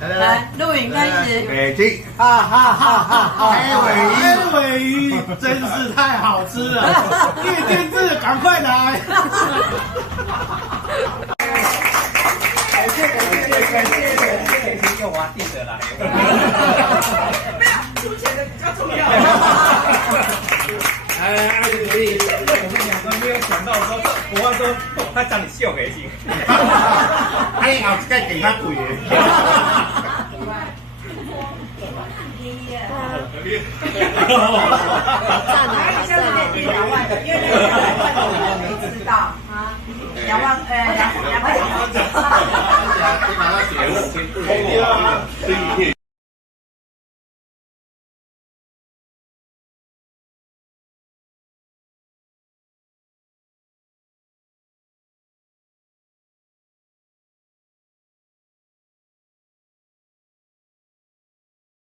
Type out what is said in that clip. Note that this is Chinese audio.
来，录影开始。北京，哈哈哈哈哈！黑尾鱼真是太好吃了，叶定志赶快来！感谢，请用我定得来。没有，出钱的比较重要。来，爱的鼓励。我们两个没有想到说，国外说他叫你秀给行。哎，后一届给他贵的。下次可以订2万的，因为那个2万的我没知道啊。2万，2块钱。你把它写，